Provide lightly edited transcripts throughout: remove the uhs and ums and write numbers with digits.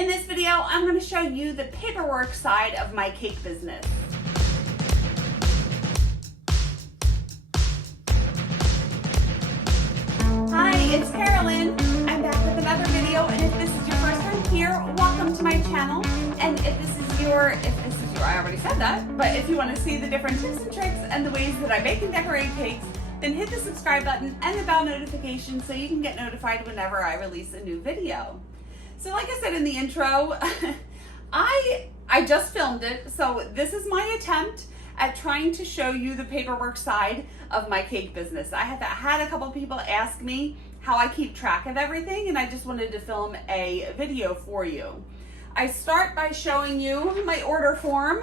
In this video, I'm going to show you the paperwork side of my cake business. Hi, it's Karolyn. I'm back with another video, and if this is your first time here, welcome to my channel. And if this is your, I already said that, but if you want to see the different tips and tricks and the ways that I bake and decorate cakes, then hit the subscribe button and the bell notification so you can get notified whenever I release a new video. So like I said in the intro, I just filmed it, so this is my attempt at trying to show you the paperwork side of my cake business. I have had a couple people ask me how I keep track of everything, and I just wanted to film a video for you. I start by showing you my order form.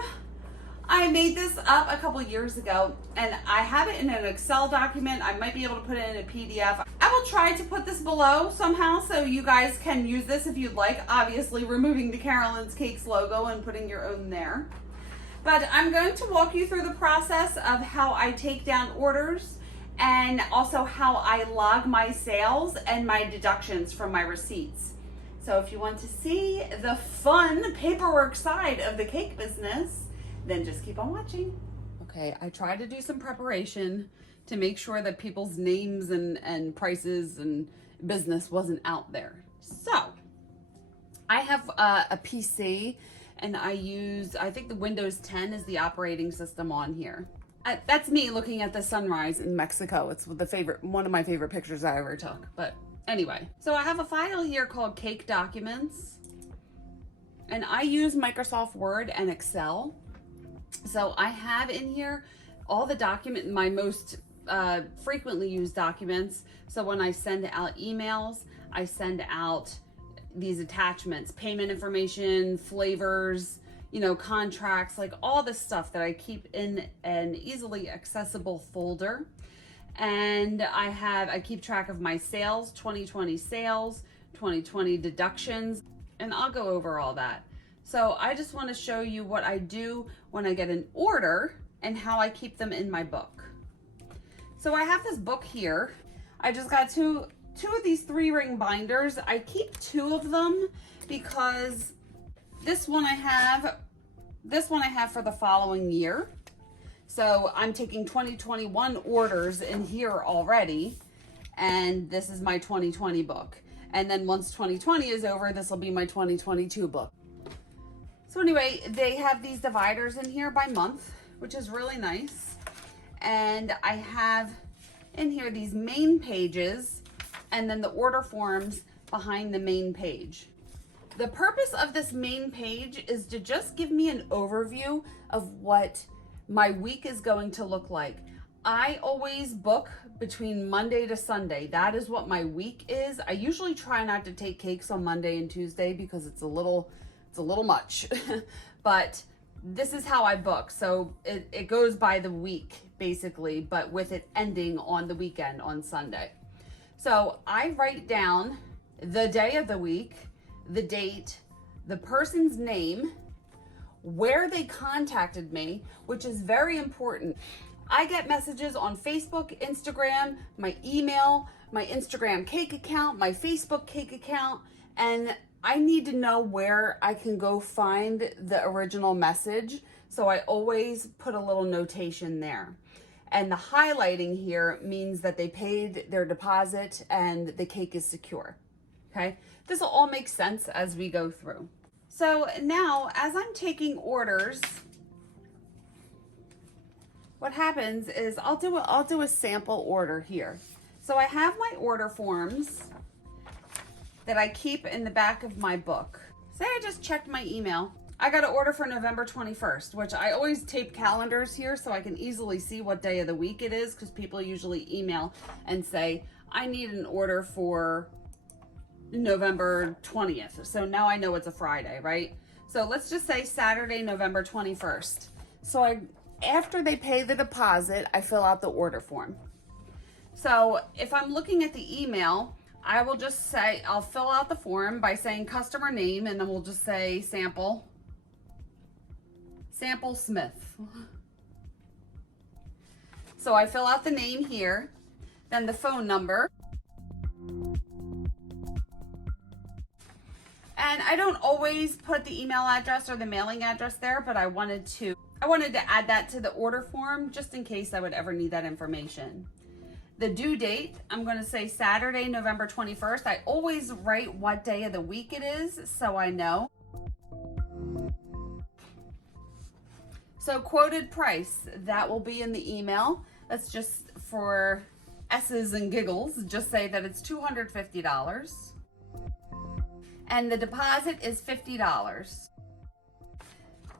I made this up a couple years ago, and I have it in an Excel document. I might be able to put it in a PDF. I will try to put this below somehow so you guys can use this if you'd like, obviously removing the Karolyns Cakes logo and putting your own there. But I'm going to walk you through the process of how I take down orders and also how I log my sales and my deductions from my receipts. So if you want to see the fun paperwork side of the cake business, then just keep on watching. Okay, I tried to do some preparation to make sure that people's names and prices and business wasn't out there. So I have a PC, and I think the Windows 10 is the operating system on here. That's me looking at the sunrise in Mexico. It's one of my favorite pictures I ever took. But anyway, so I have a file here called Cake Documents, and I use Microsoft Word and Excel. So I have in here all the my most frequently used documents. So when I send out emails, I send out these attachments, payment information, flavors, contracts, like all the stuff that I keep in an easily accessible folder. And I keep track of my sales, 2020 sales, 2020 deductions, and I'll go over all that. So I just want to show you what I do when I get an order and how I keep them in my book. So I have this book here. I just got two of these 3-ring binders. I keep 2 of them because this one I have for the following year. So I'm taking 2021 orders in here already, and this is my 2020 book. And then once 2020 is over, this will be my 2022 book. So anyway, they have these dividers in here by month, which is really nice. And I have in here these main pages and then the order forms behind the main page. The purpose of this main page is to just give me an overview of what my week is going to look like. I always book between Monday to Sunday. That is what my week is. I usually try not to take cakes on Monday and Tuesday because it's a little much, but this is how I book. So it goes by the week basically, but with it ending on the weekend on Sunday. So I write down the day of the week, the date, the person's name, where they contacted me, which is very important. I get messages on Facebook, Instagram, my email, my Instagram cake account, my Facebook cake account, and I need to know where I can go find the original message. So I always put a little notation there. And the highlighting here means that they paid their deposit and the cake is secure. Okay, this will all make sense as we go through. So now, as I'm taking orders, what happens is I'll do a sample order here. So I have my order forms that I keep in the back of my book. Say I just checked my email. I got an order for November 21st, which I always tape calendars here so I can easily see what day of the week it is, because people usually email and say, I need an order for November 20th. So now I know it's a Friday, right? So let's just say Saturday, November 21st. So after they pay the deposit, I fill out the order form. So if I'm looking at the email, I will just say, I'll fill out the form by saying customer name, and then we'll just say Sample Smith. So I fill out the name here, then the phone number. And I don't always put the email address or the mailing address there, but I wanted to add that to the order form just in case I would ever need that information. The due date, I'm going to say Saturday, November 21st. I always write what day of the week it is so I know. So quoted price, that will be in the email. That's just for S's and giggles. Just say that it's $250. And the deposit is $50.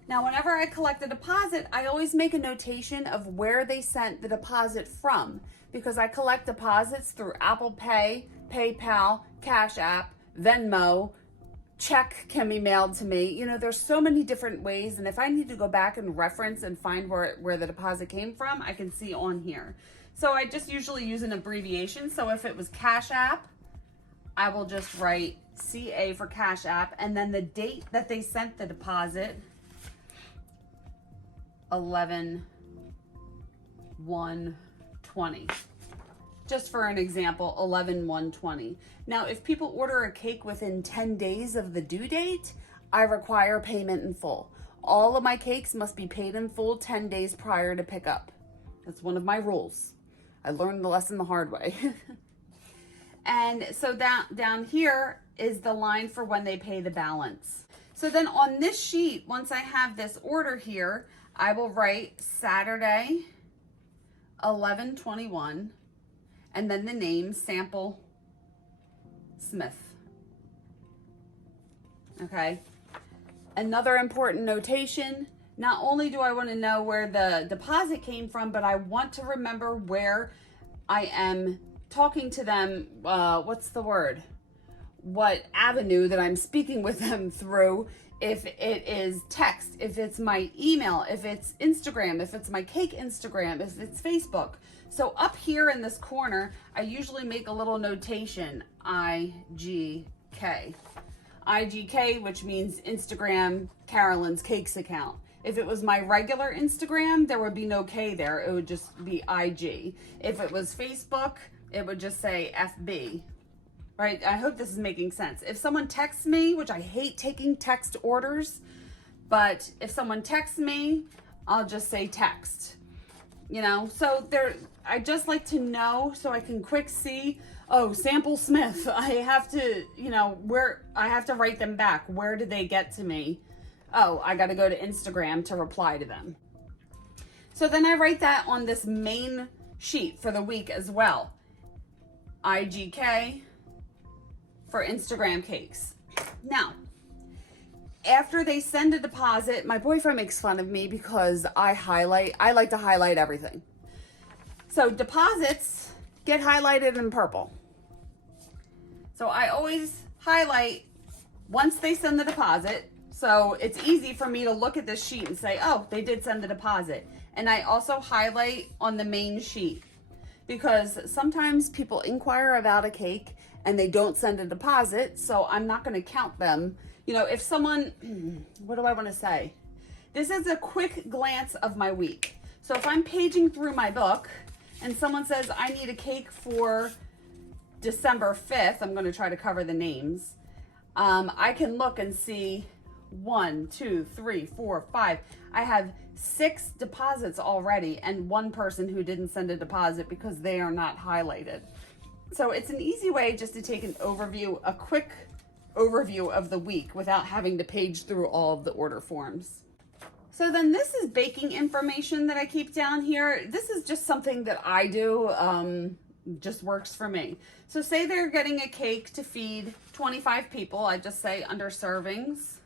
Now, whenever I collect a deposit, I always make a notation of where they sent the deposit from, because I collect deposits through Apple Pay, PayPal, Cash App, Venmo, check can be mailed to me. You know, there's so many different ways, and if I need to go back and reference and find where the deposit came from, I can see on here. So I just usually use an abbreviation. So if it was Cash App, I will just write CA for Cash App, and then the date that they sent the deposit, 11/1/20. Just for an example, 11/1/20. Now, if people order a cake within 10 days of the due date, I require payment in full. All of my cakes must be paid in full 10 days prior to pickup. That's one of my rules. I learned the lesson the hard way. And so down here is the line for when they pay the balance. So then on this sheet, once I have this order here, I will write Saturday, 11/21, and then the name, Sample Smith. Okay. Another important notation, not only do I want to know where the deposit came from, but I want to remember where I am talking to them, what's the word? What avenue that I'm speaking with them through. If it is text, if it's my email, if it's Instagram, if it's my cake Instagram, if it's Facebook. So up here in this corner, I usually make a little notation, IGK. IGK, which means Instagram Karolyns Kakes account. If it was my regular Instagram, there would be no K there. It would just be IG. If it was Facebook, it would just say FB. Right? I hope this is making sense. If someone texts me, which I hate taking text orders, but if someone texts me, I'll just say text. You know, so I just like to know so I can quick see, oh, Sample Smith. I have to, you know, I have to write them back. Where did they get to me? Oh, I got to go to Instagram to reply to them. So then I write that on this main sheet for the week as well. IGK for Instagram cakes. Now, after they send a deposit, my boyfriend makes fun of me because I like to highlight everything. So deposits get highlighted in purple. So I always highlight once they send the deposit. So it's easy for me to look at this sheet and say, oh, they did send the deposit. And I also highlight on the main sheet because sometimes people inquire about a cake and they don't send a deposit, so I'm not going to count them. You know, if someone, what do I want to say? This is a quick glance of my week. So if I'm paging through my book and someone says, I need a cake for December 5th, I'm going to try to cover the names. I can look and see 1, 2, 3, 4, 5. I have 6 deposits already and one person who didn't send a deposit because they are not highlighted. So it's an easy way just to take an overview, a quick overview of the week without having to page through all of the order forms. So then this is baking information that I keep down here. This is just something that I do, just works for me. So say they're getting a cake to feed 25 people. I just say under servings,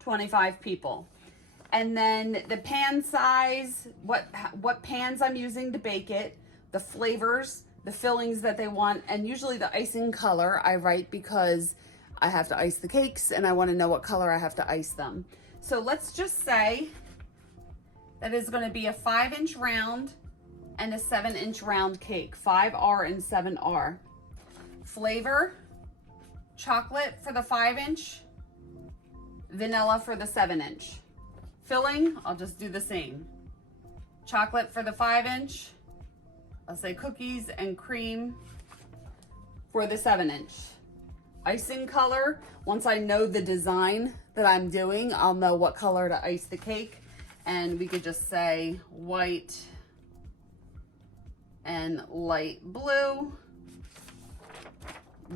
25 people. And then the pan size, what pans I'm using to bake it, the flavors, the fillings that they want, and usually the icing color I write because I have to ice the cakes and I want to know what color I have to ice them. So let's just say that is going to be a 5-inch round and a 7-inch round cake, 5R and 7R. Flavor, chocolate for the 5-inch, vanilla for the 7-inch. Filling, I'll just do the same. Chocolate for the 5-inch, I'll say cookies and cream for the 7-inch. icing color. Once I know the design that I'm doing, I'll know what color to ice the cake. And we could just say white and light blue,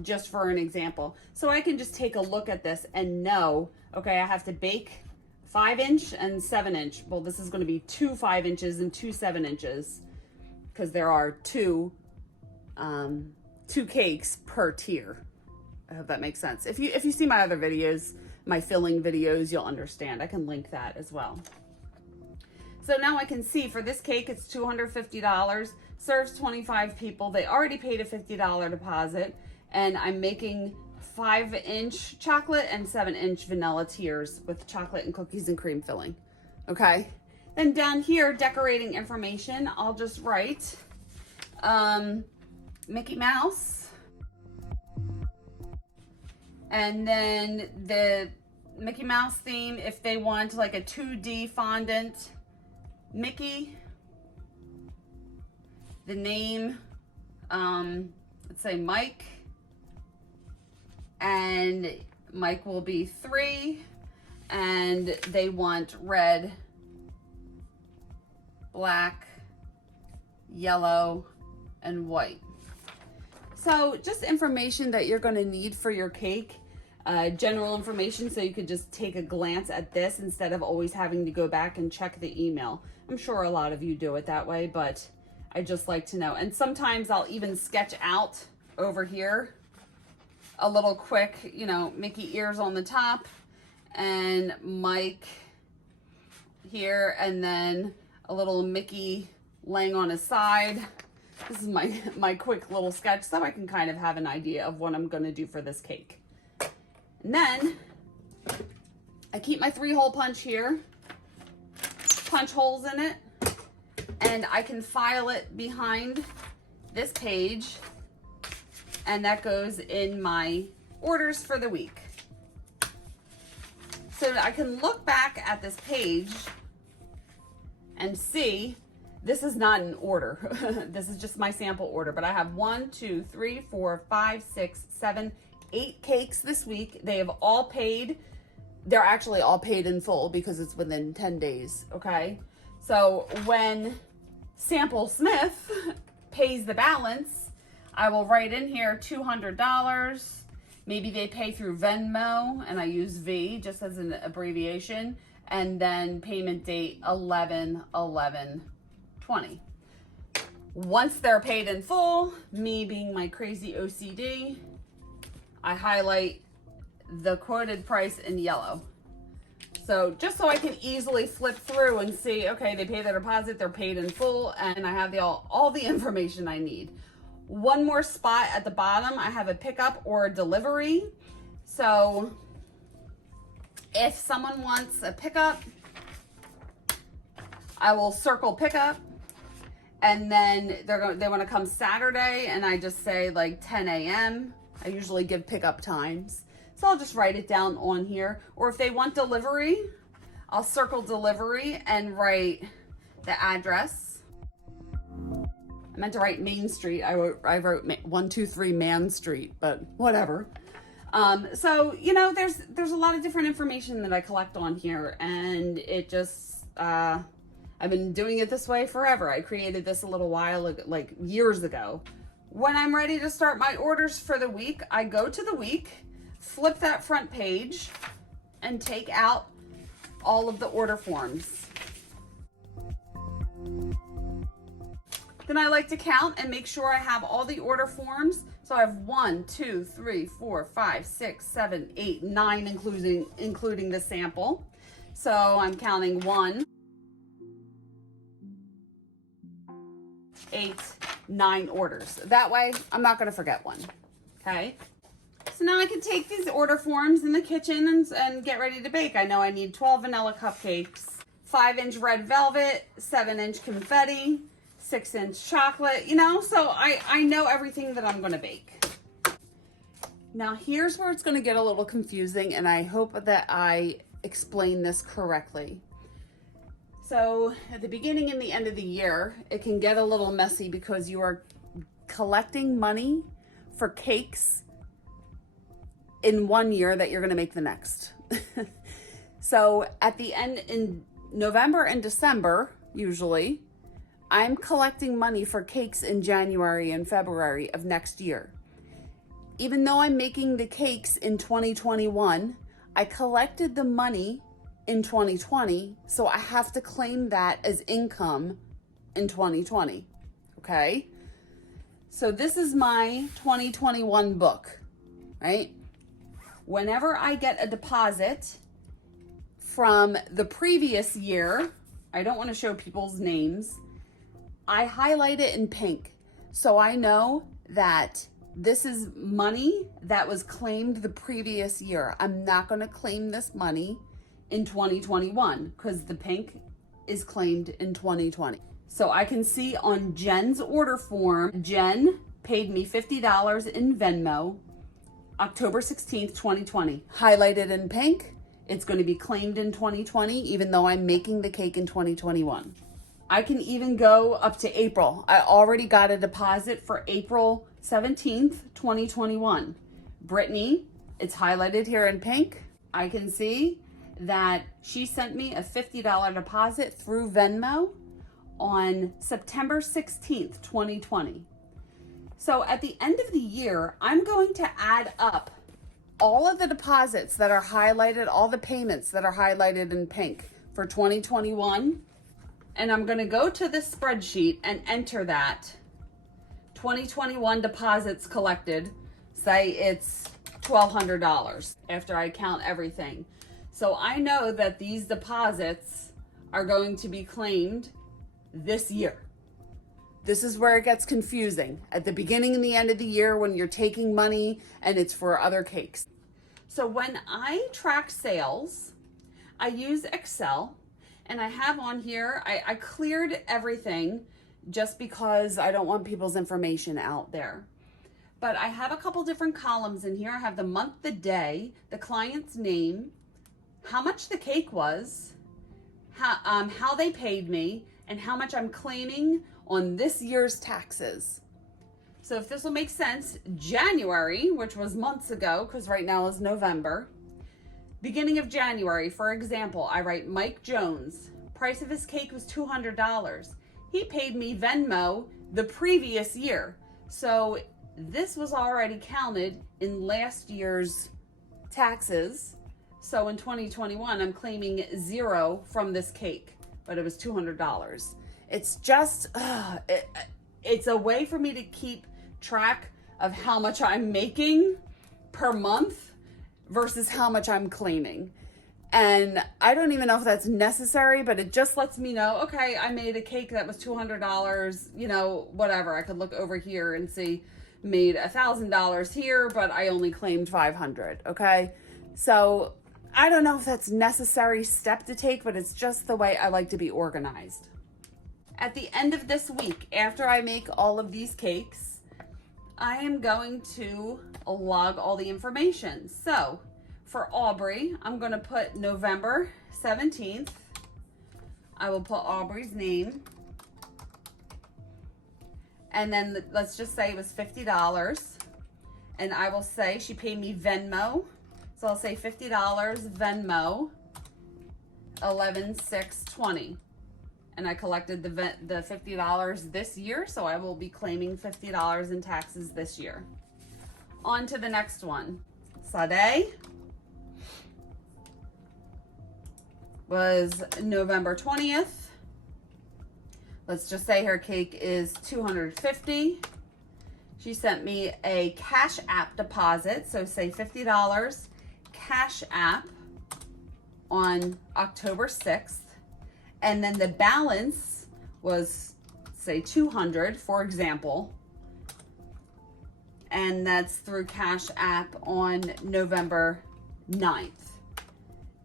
just for an example. So I can just take a look at this and know, okay, I have to bake 5-inch and 7-inch. Well, this is going to be 2 5-inches and 2 7-inches because there are two cakes per tier. I hope that makes sense. If you see my other videos, my filling videos, you'll understand. I can link that as well. So now I can see for this cake, it's $250, serves 25 people. They already paid a $50 deposit, and I'm making 5-inch chocolate and 7-inch vanilla tiers with chocolate and cookies and cream filling. Okay. Then down here, decorating information, I'll just write Mickey Mouse. And then the Mickey Mouse theme, if they want like a 2D fondant Mickey, the name, let's say Mike, and Mike will be 3, and they want red, black, yellow, and white. So just information that you're going to need for your cake. General information, so you could just take a glance at this instead of always having to go back and check the email. I'm sure a lot of you do it that way, but I just like to know. And sometimes I'll even sketch out over here a little quick, you know, Mickey ears on the top and Mike here, and then a little Mickey laying on his side. This is my quick little sketch, so I can kind of have an idea of what I'm going to do for this cake. And then I keep my 3-hole punch here, punch holes in it, and I can file it behind this page, and that goes in my orders for the week. So I can look back at this page and see this is not an order. This is just my sample order, but I have 1, 2, 3, 4, 5, 6, 7, 8 cakes this week. They have all paid. They're actually all paid in full because it's within 10 days, okay? So when Sample Smith pays the balance, I will write in here $200. Maybe they pay through Venmo, and I use V just as an abbreviation, and then payment date 11/11/20. Once they're paid in full, me being my crazy OCD, I highlight the quoted price in yellow. So just so I can easily flip through and see, okay, they pay their deposit, they're paid in full, and I have all the information I need. One more spot at the bottom, I have a pickup or a delivery. So if someone wants a pickup, I will circle pickup, and then they want to come Saturday, and I just say like 10 a.m. I usually give pickup times. So I'll just write it down on here. Or if they want delivery, I'll circle delivery and write the address. I meant to write Main Street. I wrote 123 Man Street, but whatever. So, you know, there's a lot of different information that I collect on here, and it just, I've been doing it this way forever. I created this a little while, like years ago. When I'm ready to start my orders for the week, I go to the week, flip that front page, and take out all of the order forms. Then I like to count and make sure I have all the order forms. So I have 1, 2, 3, 4, 5, 6, 7, 8, 9, including the sample. So I'm counting 1, 8, 9 orders. That way I'm not going to forget one. Okay. So now I can take these order forms in the kitchen and get ready to bake. I know I need 12 vanilla cupcakes, 5-inch red velvet, 7-inch confetti, 6-inch chocolate, you know, so I know everything that I'm going to bake. Now here's where it's going to get a little confusing, and I hope that I explain this correctly. So at the beginning and the end of the year, it can get a little messy because you are collecting money for cakes in one year that you're going to make the next. So at the end, in November and December, usually, I'm collecting money for cakes in January and February of next year. Even though I'm making the cakes in 2021, I collected the money in 2020, so I have to claim that as income in 2020, okay? So this is my 2021 book, right? Whenever I get a deposit from the previous year, I don't want to show people's names, I highlight it in pink. So I know that this is money that was claimed the previous year. I'm not going to claim this money in 2021 because the pink is claimed in 2020. So I can see on Jen's order form, Jen paid me $50 in Venmo, October 16th, 2020. Highlighted in pink, it's going to be claimed in 2020, even though I'm making the cake in 2021. I can even go up to April. I already got a deposit for April 17th, 2021. Brittany, it's highlighted here in pink. I can see that she sent me a $50 deposit through Venmo on September 16th, 2020. So at the end of the year, I'm going to add up all of the deposits that are highlighted, all the payments that are highlighted in pink for 2021. And I'm going to go to this spreadsheet and enter that 2021 deposits collected. Say it's $1,200 after I count everything. So I know that these deposits are going to be claimed this year. This is where it gets confusing at the beginning and the end of the year when you're taking money and it's for other cakes. So when I track sales, I use Excel, and I have on here, I cleared everything just because I don't want people's information out there. But I have a couple different columns in here. I have the month, the day, the client's name, how much the cake was, how they paid me, and how much I'm claiming on this year's taxes. So if this will make sense, January, which was months ago, because right now is November, beginning of January, for example, I write Mike Jones. Price of his cake was $200. He paid me Venmo the previous year. So this was already counted in last year's taxes. So in 2021, I'm claiming 0 from this cake, but it was $200. It's just, it's a way for me to keep track of how much I'm making per month versus how much I'm claiming. And I don't even know if that's necessary, but it just lets me know, okay, I made a cake that was $200, you know, whatever. I could look over here and see made $1,000 here, but I only claimed 500, okay? So I don't know if that's a necessary step to take, but it's just the way I like to be organized. At the end of this week, after I make all of these cakes, I am going to log all the information. So for Aubrey, I'm going to put November 17th. I will put Aubrey's name. And then let's just say it was $50. And I will say she paid me Venmo. So I'll say $50 Venmo, 11/6/20. And I collected the $50 this year, so I will be claiming $50 in taxes this year. On to the next one. Sade was November 20th. Let's just say her cake is $250. She sent me a Cash App deposit, so say $50 Cash App on October 6th. And then the balance was, say, $200, for example. And that's through Cash App on November 9th.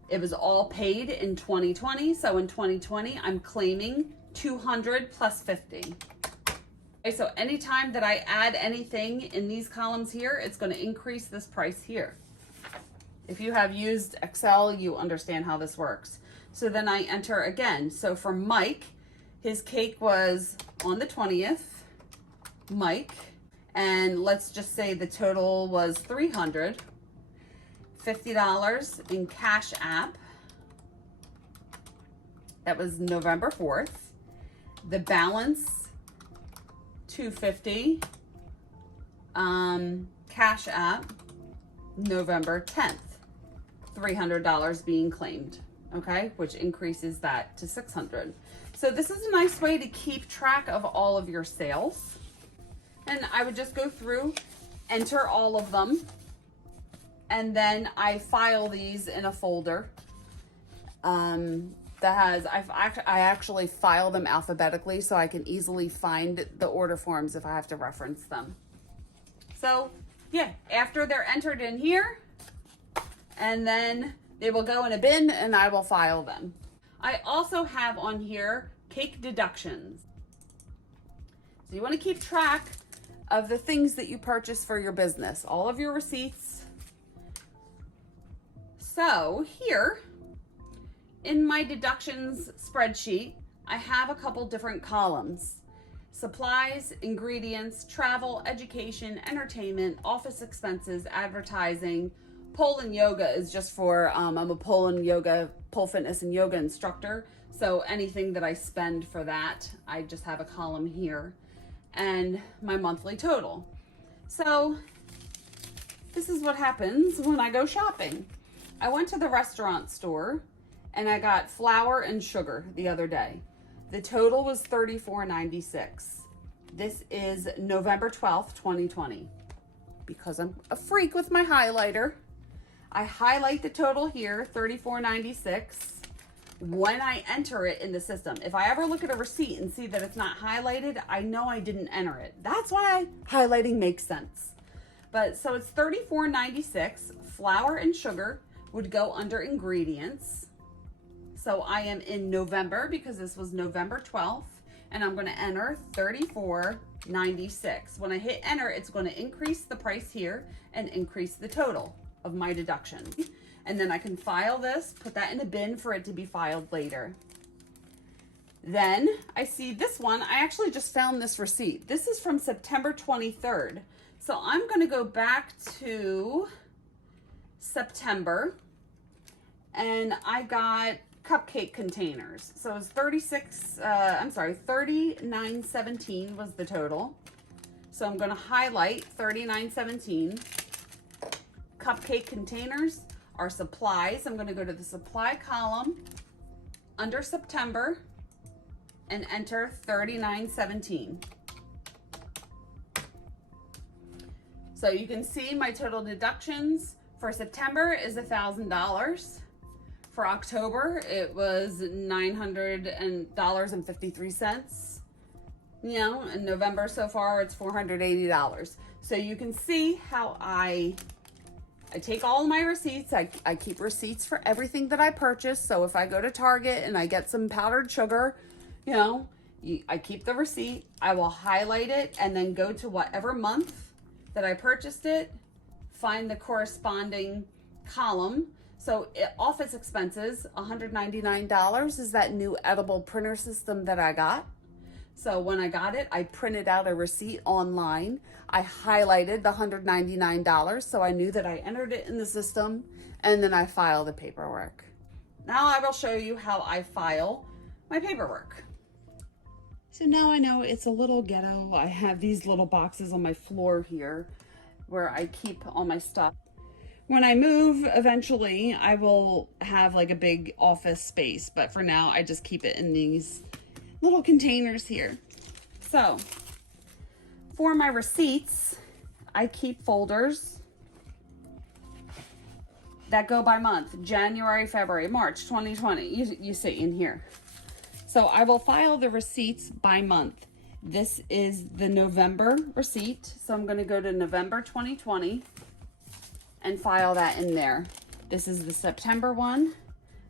It was all paid in 2020. So in 2020, I'm claiming $200 plus $50. Okay, so anytime that I add anything in these columns here, it's going to increase this price here. If you have used Excel, you understand how this works. So then I enter again. So for Mike, his cake was on the 20th, Mike, and let's just say the total was $300. $50 in Cash App. That was November 4th. The balance, $250. Cash App, November 10th. $300 being claimed, okay? Which increases that to $600. So this is a nice way to keep track of all of your sales. And I would just go through, enter all of them, and then I file these in a folder that has, I actually file them alphabetically so I can easily find the order forms if I have to reference them. So yeah, after they're entered in here, and then they will go in a bin and I will file them. I also have on here cake deductions. So you want to keep track of the things that you purchase for your business, all of your receipts. So here in my deductions spreadsheet, I have a couple different columns. Supplies, ingredients, travel, education, entertainment, office expenses, advertising. Pole and yoga is just for, I'm a pole fitness and yoga instructor. So anything that I spend for that, I just have a column here. And my monthly total. So this is what happens when I go shopping. I went to the restaurant store and I got flour and sugar the other day. The total was $34.96. This is November 12th, 2020. Because I'm a freak with my highlighter, I highlight the total here, $34.96, when I enter it in the system. If I ever look at a receipt and see that it's not highlighted, I know I didn't enter it. That's why highlighting makes sense. But so it's $34.96. Flour and sugar would go under ingredients. So I am in November because this was November 12th, and I'm going to enter $34.96. When I hit enter, it's going to increase the price here and increase the total of my deduction. And then I can file this, put that in a bin for it to be filed later. Then I see this one. I actually just found this receipt. This is from September 23rd. So I'm going to go back to September, and I got cupcake containers. So it's $39.17 was the total. So I'm going to highlight $39.17. Cupcake containers are supplies. I'm going to go to the supply column under September and enter $39.17. So you can see my total deductions for September is $1,000. For October, it was $900.53. You know, in November so far, it's $480. So you can see how I take all of my receipts. I keep receipts for everything that I purchase. So if I go to Target and I get some powdered sugar, you know, I keep the receipt. I will highlight it and then go to whatever month that I purchased it, find the corresponding column. So office expenses, $199 is that new edible printer system that I got. So when I got it, I printed out a receipt online. I highlighted the $199, so I knew that I entered it in the system, and then I filed the paperwork. Now I will show you how I file my paperwork. So now I know it's a little ghetto. I have these little boxes on my floor here where I keep all my stuff. When I move, eventually, I will have like a big office space, but for now, I just keep it in these little containers here. So, for my receipts, I keep folders that go by month, January, February, March 2020, you see in here. So I will file the receipts by month. This is the November receipt, so I'm gonna go to November 2020 and file that in there. This is the September one.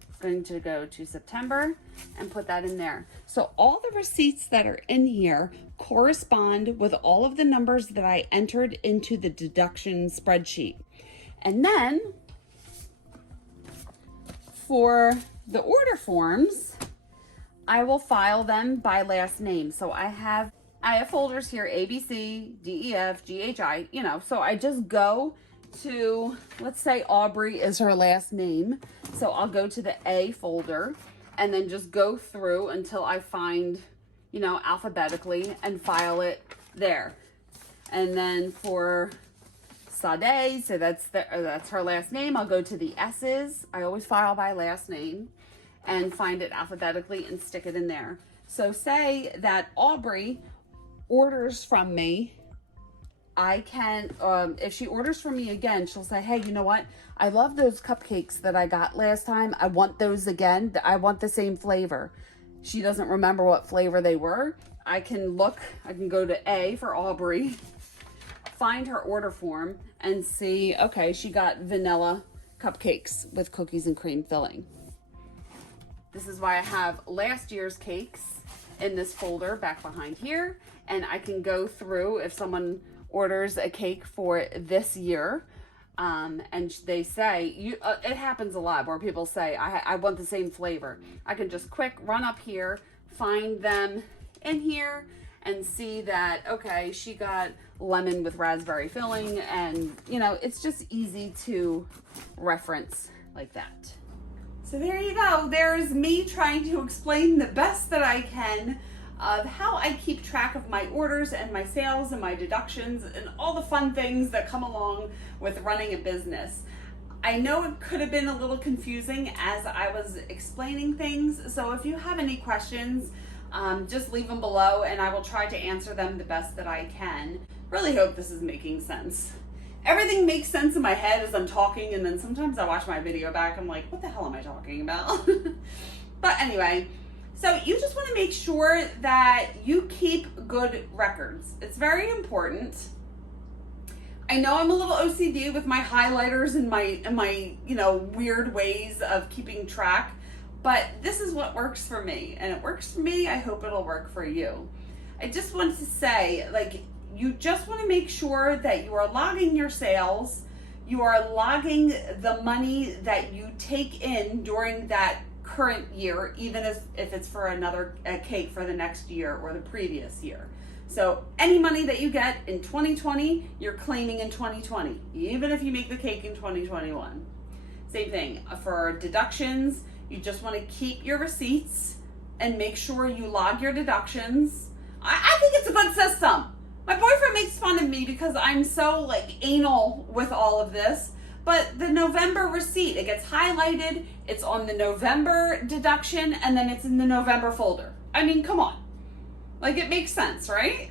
I'm going to go to September and put that in there. So all the receipts that are in here correspond with all of the numbers that I entered into the deduction spreadsheet. And then for the order forms, I will file them by last name. So I have folders here, A, B, C, D, E, F, G, H, I, you know, so I just go to, let's say Aubrey is her last name. So I'll go to the A folder and then just go through until I find, you know, alphabetically and file it there. And then for Sade, so that's her last name, I'll go to the S's. I always file by last name and find it alphabetically and stick it in there. So say that Aubrey orders from me, I can, if she orders from me again, she'll say, hey, you know what? I love those cupcakes that I got last time. I want those again. I want the same flavor. She doesn't remember what flavor they were. I can go to A for Aubrey, find her order form and see, okay, she got vanilla cupcakes with cookies and cream filling. This is why I have last year's cakes in this folder back behind here. And I can go through if someone orders a cake for this year, and they say, it happens a lot where people say, I want the same flavor. I can just quick run up here, find them in here, and see that, okay, she got lemon with raspberry filling, and you know, it's just easy to reference like that. So there you go. There's me trying to explain the best that I can of how I keep track of my orders and my sales and my deductions and all the fun things that come along with running a business. I know it could have been a little confusing as I was explaining things, so if you have any questions, just leave them below and I will try to answer them the best that I can. Really hope this is making sense. Everything makes sense in my head as I'm talking, and then sometimes I watch my video back, I'm like, what the hell am I talking about? But anyway, so you just want to make sure that you keep good records. It's very important. I know I'm a little OCD with my highlighters and my you know, weird ways of keeping track, but this is what works for me, and it works for me. I hope it'll work for you. I just want to say, like, you just want to make sure that you are logging your sales, you are logging the money that you take in during that current year, even if it's for another cake for the next year or the previous year. So any money that you get in 2020, you're claiming in 2020, even if you make the cake in 2021. Same thing for deductions. You just want to keep your receipts and make sure you log your deductions. I think it's a good system. My boyfriend makes fun of me because I'm so like anal with all of this, but the November receipt, it gets highlighted, it's on the November deduction, and then it's in the November folder. I mean, come on. Like, it makes sense, right?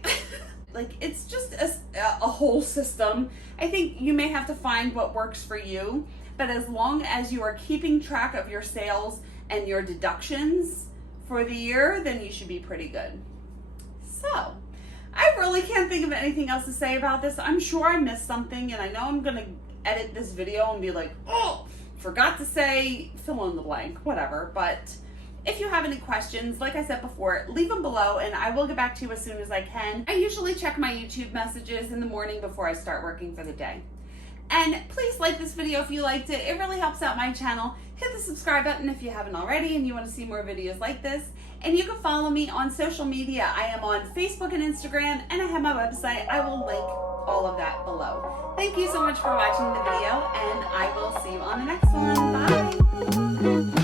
Like, it's just a whole system. I think you may have to find what works for you, but as long as you are keeping track of your sales and your deductions for the year, then you should be pretty good. So, I really can't think of anything else to say about this. I'm sure I missed something, and I know I'm gonna edit this video and be like, oh, forgot to say, fill in the blank, whatever. But if you have any questions, like I said before, leave them below and I will get back to you as soon as I can. I usually check my YouTube messages in the morning before I start working for the day. And please like this video if you liked it. It really helps out my channel. Hit the subscribe button if you haven't already and you want to see more videos like this. And you can follow me on social media. I am on Facebook and Instagram, and I have my website. I will link all of that below. Thank you so much for watching the video, and I will see you on the next one. Bye!